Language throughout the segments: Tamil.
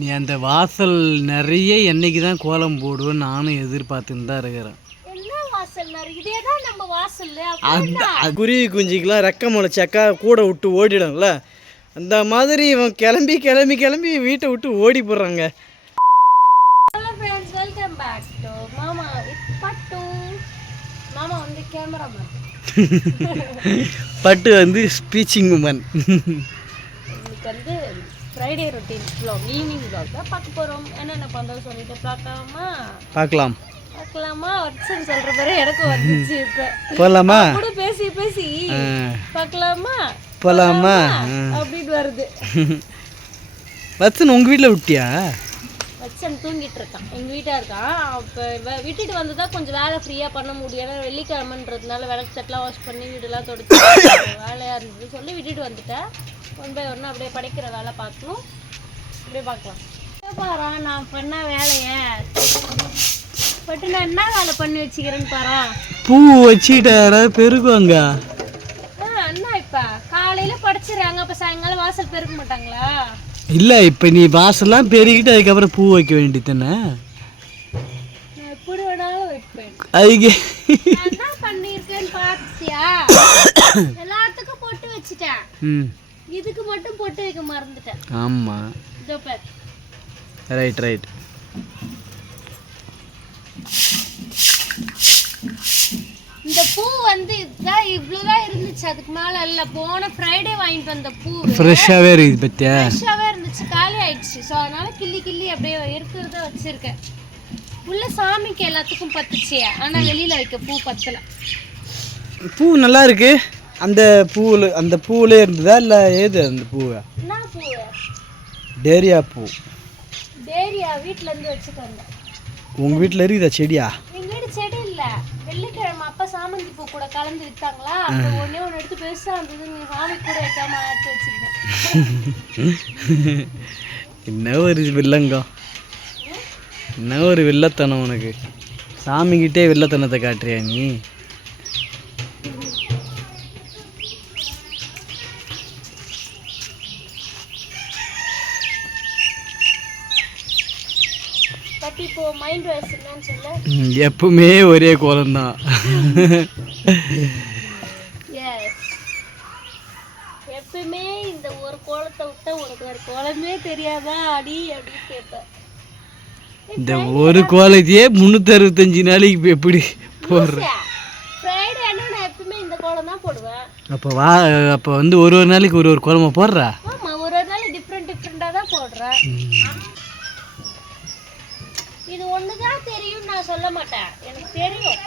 நீ அந்த வாசல் நிறைய என்னைக்கு தான் கோலம் போடுவேன்னு நானும் எதிர்பார்த்துன்னு தான் இருக்கிறேன். குருவி குஞ்சிக்கெலாம் ரெக்க முளைச்சாக்கா கூட விட்டு ஓடிடும்ல, அந்த மாதிரி இவன் கிளம்பி கிளம்பி கிளம்பி வீட்டை விட்டு ஓடி போடுறாங்க. பட்டு வந்து ஸ்பீச்சிங் உமன். இன்னைக்கு வந்து Friday routine vlog, evening vlog தான் பார்க்க போகிறோம். என்னென்ன பண்ணுறோம் சொல்லிட்டு பார்க்கலாமா வட்சன் சொல்கிற பிறகு எனக்கு வந்துச்சு. இப்போ போகலாமா கூட பேசி பேசி போகலாமா அப்படின்னு வருது. வட்சன் உங்கள் வீட்டில் விட்டியா? வச்சன் தூங்கிட்டு இருக்கான், எங்கள் வீட்டாக இருக்கான். அப்போ விட்டுட்டு வந்து தான் கொஞ்சம் வேலை ஃப்ரீயாக பண்ண முடியும். ஏன்னா வெள்ளிக்கிழமைன்றதுனால விளக்கு தட்டெலாம் வாஷ் பண்ணி வீடெல்லாம் தொடச்சி வேலையாக இருந்தது சொல்லி விட்டுட்டு வந்துட்டேன். ஒன் பை ஒன்று அப்படியே படைக்கிற வேலை பார்க்கணும், அப்படியே பார்க்கலாம். பாரா நான் பண்ண வேலையை பட்டு நான் என்ன வேலை பண்ணி வச்சுக்கிறேன்னு பாரா. பூ வச்சுக்கிட்ட யாராவது பெருக்குவாங்க. என்ன இப்போ காலையில் படைச்சிடுறாங்க, அப்போ சாயங்காலம் வாசல் பெருக்க மாட்டாங்களா? இல்லை, இப்போ நீ வாசல்லாம் பெருகிட்டு அதுக்கப்புறம் பூ வைக்க வேண்டியதுன்னு எப்படி வேணாலும் வைப்பேன். அதுக்கு என்ன பண்ணியிருக்கேன்னு பார்த்தியா? எல்லாத்துக்கும் பொட்டு வச்சுட்டேன், இதுக்கு மட்டும் பொட்டு வைக்க மறந்துட்டேன். ஆமாம், ரைட் ரைட். இந்த பூ வந்து இதுதான் இவ்வளோதான் இருந்துச்சு, அதுக்கு மேலே இல்லை. போன ஃப்ரைடே வாங்கிட்டு வந்த பூ ஃப்ரெஷ்ஷாகவே இருக்குது, பத்தியா? ஃப்ரெஷ்ஷாகவே இருந்துச்சு, காலி ஆயிடுச்சு. ஸோ அதனால கிள்ளி அப்படியே இருக்கிறத வச்சுருக்கேன். உள்ள சாமிக்கு எல்லாத்துக்கும் பத்துச்சு, ஆனால் வெளியில் வைக்க பூ பத்தலை. பூ நல்லா இருக்கு. அந்த பூவில் இருந்ததா இல்லை ஏது அந்த பூவை? என்ன பூ? டேரியா பூ. டேரியா வீட்டிலேருந்து வச்சுட்டு வந்தேன். உங்கள் வீட்டில் இருக்குதா செடியா? எங்கள் வீடு செடி இல்லை, வெள்ளிக்கிழமை அப்பா சாமந்தி பூ கூட கலந்து விற்றாங்களா, அப்புறம் ஒன்று எடுத்து பெருசாக இருந்தது, நீ சாமி கூட வைக்காம எடுத்து வச்சுக்கிட்டேன். என்ன ஒரு வில்லங்கம், என்ன ஒரு வில்லத்தனம் உனக்கு. சாமிக்கிட்டே வில்லத்தனத்தை காட்டுறியா நீ? எப்பவுமே ஒரே கோலம்தான். எப்பவுமே இந்த ஒரு கோலத்தை விட்டா உனக்கு வேற கோலமே தெரியாதா அடி அப்படின்னு கேட்பேன். இந்த ஒரு கோலத்தையே 365 நாளைக்கு எப்படி போடுறேன்? ஃப்ரைடே நான் எப்பவுமே இந்த கோலம் தான் போடுவேன். அப்போ வந்து ஒரு நாளைக்கு ஒரு கோலமா போடுறா? ஆமா, ஒரு நாளைக்கு டிஃப்ரெண்டாக தான் போடுறேன். இது ஒண்ணுதான் தெரியும் நான் சொல்ல மாட்டேன், எனக்கு தெரியும்.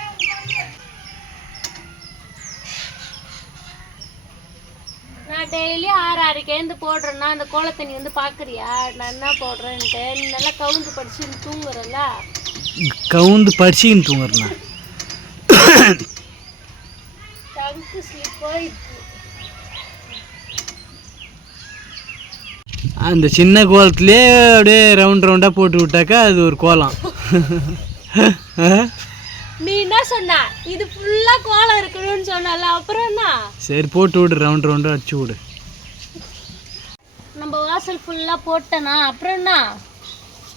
நான் டெய்லி 6:30 போடுறேன்னா அந்த கோலத்தை நீ வந்து பாக்குறியா நான் என்ன போடுறேன்ட்டு? நீ நல்லா கவுந்து படிச்சுன்னு தூங்குறல. கவுந்து படிச்சுன்னு தூங்குறேன்னா டங்கு ஸ்லிப்பாக அந்த சின்ன கோலத்திலே அப்படியே ரவுண்டாக போட்டு விட்டாக்கா அது ஒரு கோலம். நீ என்ன சொன்ன? இது ஃபுல்லாக கோலம் இருக்கணும்னு சொன்னால, அப்புறம் என்ன? சரி போட்டு விடு, ரவுண்டாக அடிச்சு விடு. நம்ம வாசல் ஃபுல்லாக போட்டேனா அப்புறம் என்ன?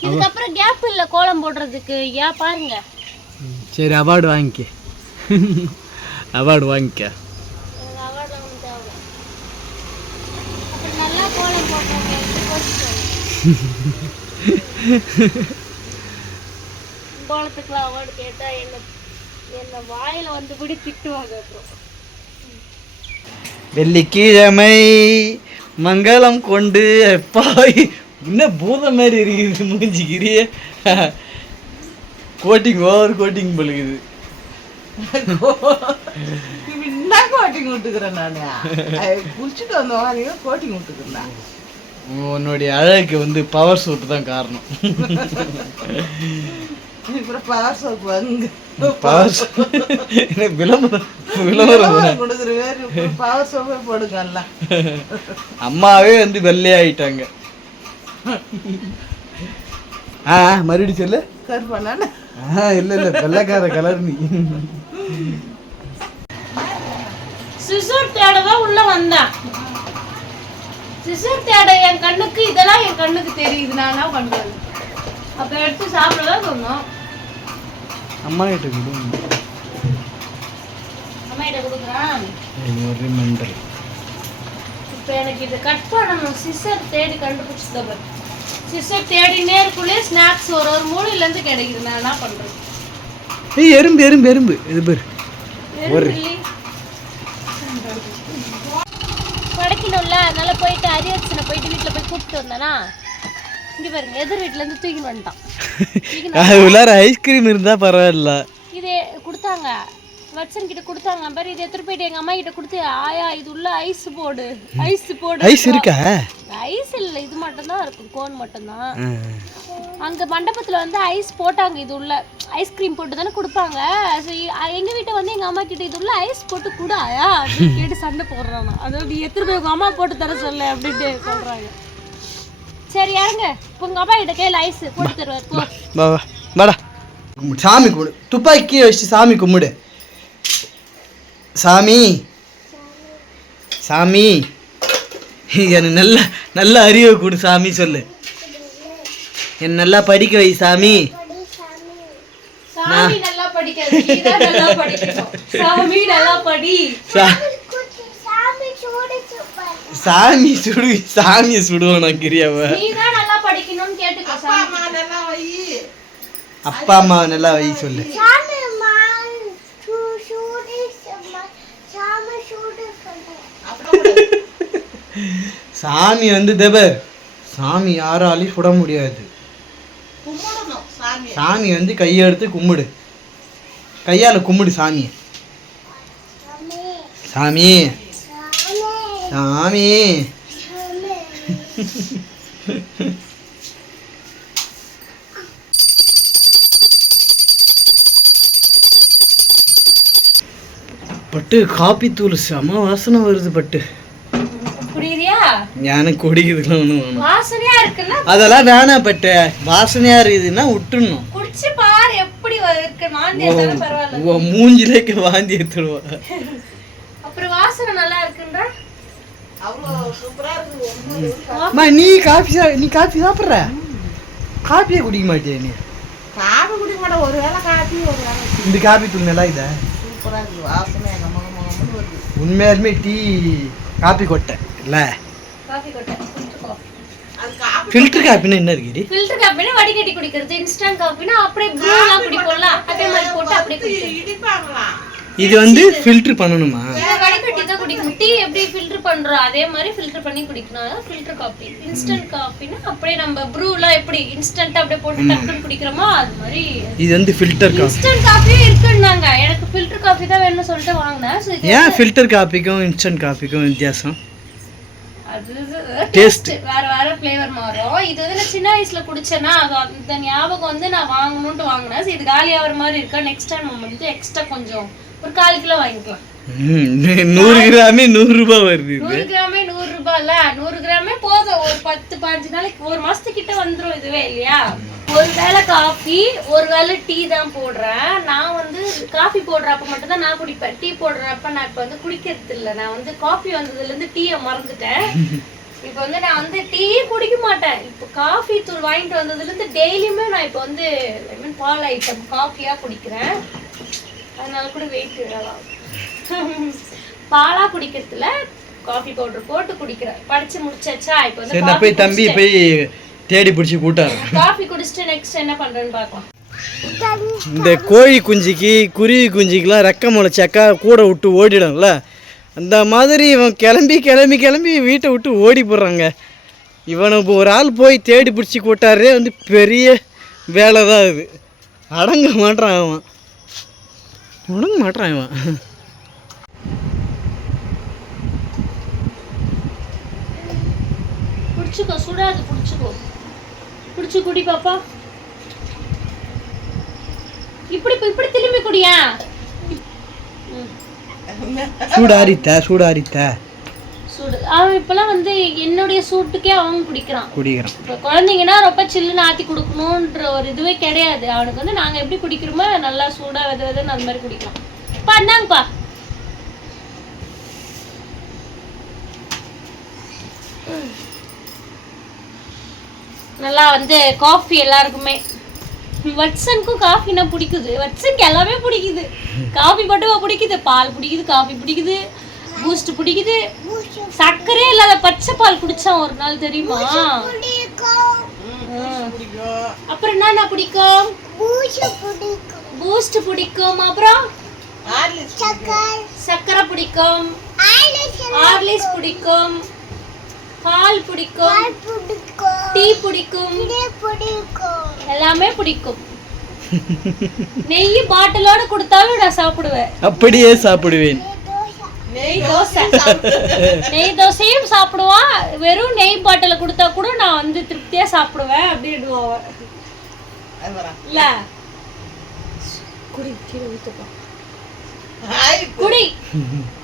இதுக்கப்புறம் கேப் இல்லை கோலம் போடுறதுக்கு. ஏன் பாருங்க. சரி அவார்டு வாங்கிக்க. அவார்டு வாங்கிக்க. நல்லா கோலம் போடுறாங்க. கோலத்துக்குலாம் அவார்டு கேட்டால் என்ன வாயில வந்து கூட திட்டுவாங்க. அப்புறம் வெள்ளிக்கிழமை மங்களம் கொண்டு பாய் இன்னும் பூத மாதிரி இருக்குது மூஞ்சிக்கிறிய. கோட்டிங் ஓவர் கோட்டிங் பழுகுது. என்ன கோட்டிங் விட்டுக்கிறேன் நான்? குளிச்சுட்டு வந்தவங்க கோட்டிங் விட்டுக்கிறேன். உன்னுடைய அழகுக்கு வந்து பவர் சோப்பு தான் காரணம். பவர் சோப்பு வந்து விளம்பரம் கொடுக்குற பவர் சோப்பே போடுங்கல்ல. அம்மாவே வந்து வெள்ளையாயிட்டாங்க. மறுபடியும் சொல்லு. கருப்பான இல்ல வெள்ளைக்கார கலர். நீ சிசர் தேடதான் உள்ள வந்தேன். சிசர் தேட என் கண்ணுக்கு இதெல்லாம் என் கண்ணுக்கு தெரியுது. நான் என்ன பண்றது? அப்ப எடுத்து சாப்பிடலாம் சொன்னோம். அம்மா கிட்ட கொடுங்க. அம்மா கிட்ட கொடுக்குறான். ஒரு மெண்டல். இப்போ எனக்கு இதை கட் பண்ணணும். சிசர் தேடி கண்டுபிடிச்சத பாரு. சிசர் தேடினே இருக்குள்ளே ஸ்நாக்ஸ் ஒரு மூலையிலேருந்து கிடைக்குது. நான் என்ன பண்றது? ஏய் எறும்பு எறும்பு எறும்பு இது பேர் படைக்கணும்ல, அதனால போயிட்டு அரியர்ச்சனை போயிட்டு வீட்டில் போய் கூப்பிட்டு வந்தேனா, இங்கே பாருங்க எதிர் வீட்டிலேருந்து தூக்கின்னு வந்துட்டான். உள்ளார ஐஸ்கிரீம் இருந்தால் பரவாயில்ல. இது கொடுத்தாங்க, வட்சன் கிட்ட கொடுத்தாங்க பாரு. இது எடுத்துட்டு போயிட்டு எங்கள் அம்மா கிட்ட கொடுத்து, ஆயா இது உள்ள ஐஸ் போடு, ஐஸ் போடு. ஐஸ் இருக்கா? ஐஸ் இல்லை, இது மட்டும்தான் இருக்கும், கோன் மட்டும்தான். அங்கே மண்டபத்தில் வந்து ஐஸ் போட்டாங்க. இது உள்ள ஐஸ்கிரீம் போட்டு தானே கொடுப்பாங்க. எங்கள் வீட்டை வந்து எங்கள் அம்மா கிட்ட இது உள்ள ஐஸ் போட்டு கூடாயா அப்படின்னு கேட்டு சண்டை போடுறாங்க. அதாவது எத்தனை போய் உங்கள் அம்மா போட்டு தர சொல்ல அப்படின்ட்டு சொல்கிறாங்க. சரி யாருங்க இப்போ உங்கள் அம்மா கிட்ட கையில் ஐஸ் போட்டு தருவார். போ வாடா, சாமி கும்பிடு. துப்பாக்கி வச்சு சாமி கும்பிடு. சாமி சாமி எனக்கு நல்ல நல்ல அறிவை கொடு சாமி. சொல்லு, என்ன நல்லா படிக்க வை சாமி. சாமி நல்லா படிக்காது, நீதான் நல்லா படிக்கணும். சாமி நல்லா படி. சாமி சுடு, சாமியை சுடுவானா கிரியாவ. நீதான் நல்லா படிக்கணும்னு கேட்டுக்கோ. அப்பா அம்மா நல்லா வை சொல்லு. சாமி வந்து தேவர், சாமி யாராலையும் சுட முடியாது. சாமி வந்து கையெடுத்து கும்பிடு, கையால் கும்பிடு சாமியை. சாமி சாமி பட்டு காப்பி தூள் செம வாசனை வருது. பட்டு எனக்கு குடிக்கிறதுலாம் ஒன்றும் வேணும். வாசனையா இருக்குல்ல, அதெல்லாம் வேணாம். பட்டு வாசனையா இருக்குதுன்னா விட்டுணும். குடிச்சு பாரு எப்படி இருக்கு. வாந்தி எடுத்தாலும் பரவாயில்ல, மூஞ்சிலேக்கு வாந்தி எடுத்துடுவா. அப்புறம் வாசனை நல்லா இருக்குன்ற அவ்வளோ சூப்பரா இருக்கு. அம்மா நீ காஃபி சாப்பிட்ற? காஃபியே குடிக்க மாட்டியா நீ? காபி குடிக்க மாட்டேன், ஒரு வேளை காபி ஒரு வேளை. இந்த காஃபி தூள் நல்லா இதா? சூப்பரா இருக்கு, வாசனை கமகமன்னு வருது. உண்மையாலுமே டீ காஃபி கொட்டை இல்லை? காஃபி கொட்டை ஃபில்டர் காஃபினா என்ன இருக்குது? ஃபில்டர் காஃபினா வடிகட்டி குடிக்கிறது. இன்ஸ்டன்ட் காஃபினா அப்படியே ப்ரூலாம் குடிப்போம்ல, அதே மாதிரி போட்டு அப்படியே இடிப்பாங்களா? இது வந்து ஃபில்டர் பண்ணணுமா? வடிகட்டி தான் குடிக்கணும். டீ எப்படி ஃபில்டர் பண்றோம் அதே மாதிரி ஃபில்டர் பண்ணி குடிக்கணும். அதான் ஃபில்டர் காஃபி. இன்ஸ்டன்ட் காஃபினா அப்படியே நம்ம ப்ரூலாம் எப்படி இன்ஸ்டன்ட்டா அப்படியே போட்டு டக்குன்னு குடிக்கிறோமோ அது மாதிரி. இது வந்து ஃபில்டர் காஃபி. இன்ஸ்டன்ட் காஃபியே இருக்குன்னாங்க. எனக்கு ஃபில்டர் காஃபி தான் வேணும்னு சொல்லிட்டு வாங்கினேன். ஏன் ஃபில்டர் காஃபிக்கும் இன்ஸ்டன்ட் காஃபிக்கும் வித்தியாசம்? அது டேஸ்ட் வேற வேற ஃப்ளேவர் மாறும். இது வந்து நான் சின்ன வயசுல குடிச்சேன்னா அது அந்த ஞாபகம் வந்து நான் வாங்கணும்னு வாங்கினேன். இது காலி ஆகிற மாதிரி இருக்கா, நெக்ஸ்ட் டைம் நம்ம வந்து எக்ஸ்ட்ரா கொஞ்சம் ஒரு 1/4 கிலோ வாங்கிக்கலாம். 100 கிராமே 100 ரூபாய் வருது. 100 கிராமே 100 ரூபாய்ல 100 கிராமே போதும். ஒரு 10-15 நாளைக்கு, ஒரு மாசத்துக்கிட்ட வந்துடும் இதுவே இல்லையா? ஒரு வேளை காஃபி ஒரு வேளை டீ தான் போடுறேன். நான் வந்து காஃபி போடுறப்ப மட்டும் தான் நான் குடிப்பேன். டீ போடுறப்ப நான் இப்போ வந்து குடிக்கிறது இல்லை. நான் வந்து காஃபி வந்ததுலேருந்து டீயை மறந்துட்டேன். இப்போ வந்து நான் வந்து டீயே குடிக்க மாட்டேன். இப்போ காஃபி தூள் வாங்கிட்டு வந்ததுலேருந்து டெய்லியுமே நான் இப்போ வந்து பால் ஐட்டம் காஃபியாக குடிக்கிறேன். அதனால கூட வெயிட் விடலாம். பாலா குடிக்கிறதுல காஃபி பவுடர் போட்டு குடிக்கிறேன். படிச்சு முடிச்சாச்சா? இப்போ வந்து போய் தம்பி போய் தேடி பிடிச்சி கூட்டாரு. காஃபி குடிச்சிட்டு நெக்ஸ்ட் என்ன பண்றேன்னு பார்க்கலாம். இந்த கோழி குஞ்சுக்கு குருவி குஞ்சுக்கெலாம் ரெக்க முளைச்சாக்கா கூட விட்டு ஓடிடும்ல, அந்த மாதிரி இவன் கிளம்பி கிளம்பி கிளம்பி வீட்டை விட்டு ஓடி போடுறாங்க. இவனுக்கு ஒரு ஆள் போய் தேடி பிடிச்சி கூட்டாரே வந்து பெரிய வேலை தான் இது. அடங்க மாட்டான் அவன், அடங்க மாட்டான் இவன். பிடிச்சிக்கோ, சுடாது, பிடிச்சிக்கோ, பிடிச்சி குடி பாப்பா. இப்படி இப்படி திரும்பி குடியா. சூடாரித்த சூடாரித்த சூடு. அவன் இப்பெல்லாம் வந்து என்னுடைய சூட்டுக்கே அவன் குடிக்கிறான். இப்போ குழந்தைங்கன்னா ரொம்ப சில்லுன்னு ஆற்றி கொடுக்கணுன்ற ஒரு இதுவே கிடையாது அவனுக்கு. வந்து நாங்கள் எப்படி குடிக்கிறோமோ நல்லா சூடாக வெத வெதன்னு அந்த மாதிரி குடிக்கிறோம். பண்ணாங்கப்பா. நல்லா வந்து காஃபி எல்லாருக்குமே. வட்சனுக்கும் காஃபினா பிடிக்குது. வட்சனுக்கு எல்லாமே பிடிக்குது. காஃபி மட்டும் பிடிக்குது, பால் பிடிக்குது, காஃபி பிடிக்குது, பூஸ்ட் பிடிக்குது. சர்க்கரையே இல்லாத பச்சை பால் குடிச்சான் ஒரு நாள் தெரியுமா? அப்புறம் என்ன பிடிக்கும்? பூஸ்ட் பிடிக்கும். அப்புறம் சர்க்கரை பிடிக்கும், ஹார்லிக்ஸ் பிடிக்கும், பால் பிடிக்கும், டீ பிடிக்கும், எல்லாமே பிடிக்கும். நெய் பாட்டிலோட கொடுத்தாலும் நான் சாப்பிடுவேன். அப்படியே சாப்பிடுவேன். நெய் தோசையும் சாப்பிடுவான். வெறும் நெய் பாட்டில கொடுத்தா கூட நான் வந்து திருப்தியா சாப்பிடுவேன் அப்படின்னுவான். இல்ல குடி, கீழே ஊத்துப்பா. குடி,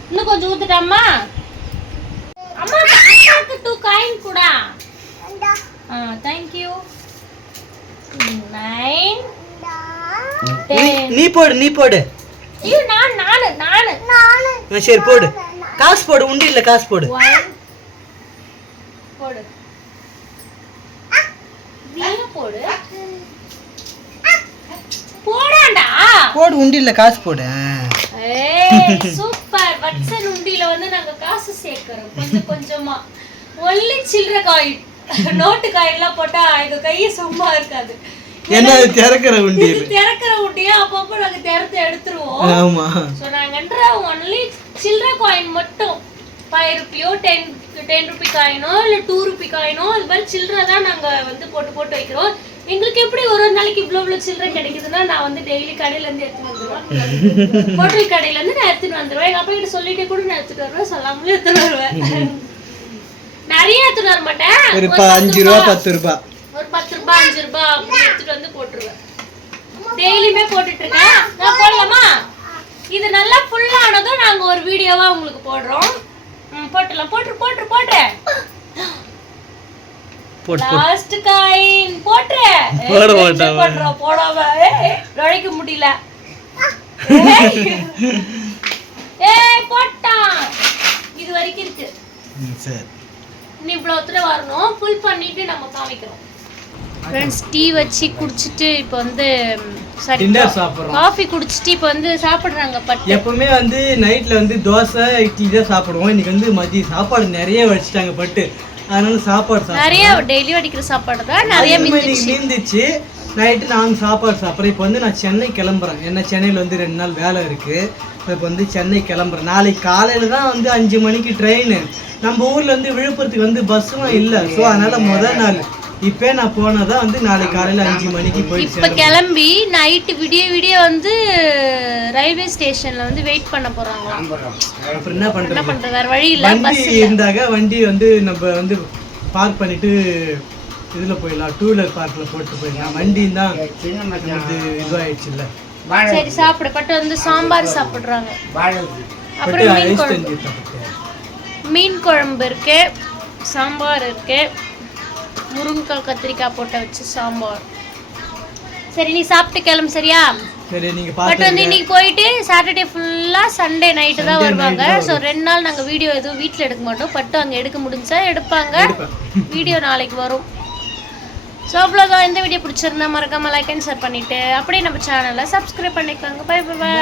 இன்னும் கொஞ்சம் ஊத்துட்டாமா. அம்மாக்கு 2 காயின் கூட. Thank you. 9 10. நீ போடு. ஐயோ நானு சரி போடு. காசு போடு, உண்டி இல்ல காசு போடு. 1 போடு. நீங்க போடு. போடாண்டா. போடு, உண்டி இல்ல காசு போடு. ஏய் சூப்பர். வட்சன் உண்டியில வந்து நாங்க காசு சேர்க்கறோம் கொஞ்சம் கொஞ்சமா. ஒல்லி சில்லற காயின், நோட்டு காயின்லாம் போட்டா எங்க கைய சும்மா இருக்காது. என்ன திறக்கிற உண்டி? திறக்கிற உண்டியா அப்பப்போ நாங்க திறந்து எடுத்துருவோம். ஆமா. சோ நாங்கன்ற ஒன்லி சில்லற காயின் மட்டும் 5 ரூபாயோ 10 ரூபாய் காயினோ இல்ல 2 ரூபாய் காயினோ அது மாதிரி சில்லற தான் நாங்க வந்து போட்டு வைக்கிறோம். எங்களுக்கு எப்படி ஒரு நாளைக்கு இவ்வளவு சில்லறை கிடைக்குதுன்னா நான் வந்து டெய்லி கடையில இருந்து எடுத்துட்டு வந்துருவேன். ஹோட்டல் கடையில இருந்து நான் எடுத்துட்டு வந்துருவேன். எங்க அப்பா கிட்ட சொல்லிட்டு கூட நான் எடுத்துட்டு வருவேன், சொல்லாமலே எடுத்துட்டு வருவேன். நிறைய எடுத்துட்டு வர மாட்டேன். ஒரு 5 ரூபா 10 ரூபா, ஒரு 10 ரூபாய் 5 ரூபாய் அப்படி எடுத்துட்டு வந்து போட்டுருவேன். டெய்லியுமே போட்டுட்டு இருக்கேன். நான் போடலாமா? இது நல்லா ஃபுல்லா ஆனதும் நாங்க ஒரு வீடியோவா உங்களுக்கு போடுறோம். போட்டுலாம் போட்டு லாஸ்ட் காயின் போடு. போட மாட்டேன். போடாம நுழைக்க முடியல. போட்டான். இது வரைக்கும் இருக்கு. சரி, நீ இவ்வளவு வரணும். ஃபுல் பண்ணிட்டு நம்ம காமிக்கிறோம். ஃப்ரெண்ட்ஸ் டீ வச்சு குடிச்சிட்டு இப்போ வந்து டின்னர் சாப்பிடுறோம். காஃபி குடிச்சிட்டு இப்போ வந்து சாப்பிடுறாங்க. பட்டு எப்பவுமே வந்து நைட்ல வந்து தோசை இட்லி தான் சாப்பிடுவோம். இன்னைக்கு வந்து மதிய சாப்பாடு நிறைய வச்சுட்டாங்க பட்டு, அதனால சாப்பாடு நிறைய டெய்லி வடிக்கிற சாப்பாடு தான் நிறைய மீந்துச்சு. நைட்டு நான் சாப்பாடு சாப்பிட்றேன். இப்போ வந்து நான் சென்னை கிளம்புறேன். ஏன்னா சென்னையில் வந்து 2 நாள் வேலை இருக்குது. இப்போ வந்து சென்னை கிளம்புறேன். நாளைக்கு காலையில் தான் வந்து 5 மணிக்கு ட்ரெயின். நம்ம ஊரில் வந்து விழுப்புரத்துக்கு வந்து பஸ்ஸும் இல்லை. ஸோ அதனால் முதல் நாள் இப்போ நான் போனதான் வந்து நாளைக்கு காலையில் 5 மணிக்கு போயிட்டு இப்போ கிளம்பி நைட்டு விடிய வந்து ரயில்வே ஸ்டேஷனில் வந்து வெயிட் பண்ண போகிறாங்க. அப்புறம் என்ன பண்ணுறது, வேறு வழி இல்லை. வண்டி இருந்தாக வண்டி வந்து நம்ம வந்து பார்க் பண்ணிவிட்டு இதில் போயிடலாம், 2 வீலர் பார்க்கில் போட்டு போயிடலாம். வண்டி தான் இதுவாகிடுச்சு இல்லை. சரி சாப்பிடு. பட்டு வந்து சாம்பார் சாப்பிட்றாங்க. அப்புறம் மீன் குழம்பு இருக்கு, சாம்பார் இருக்கு, முருங்கைக்காய் கத்திரிக்காய் போட்ட வச்சு சாம்பார். சரி நீ சாப்பிட்டு கிளம்பு. சரியா? சரி, நீங்க பட் வந்து இன்னைக்கு போயிட்டு சாட்டர்டே ஃபுல்லாக சண்டே நைட்டு தான் வருவாங்க. ஸோ 2 நாள் நாங்கள் வீடியோ எதுவும் வீட்டில் எடுக்க மாட்டோம். பட்டு அங்கே எடுக்க முடிஞ்சா எடுப்பாங்க. வீடியோ நாளைக்கு வரும். ஸோ அவ்வளோதான். இந்த வீடியோ பிடிச்சிருந்தா மறக்காமல் லைக் அண்ட் ஷேர் பண்ணிவிட்டு அப்படியே நம்ம சேனலை சப்ஸ்கிரைப் பண்ணிக்கோங்க. Bye by.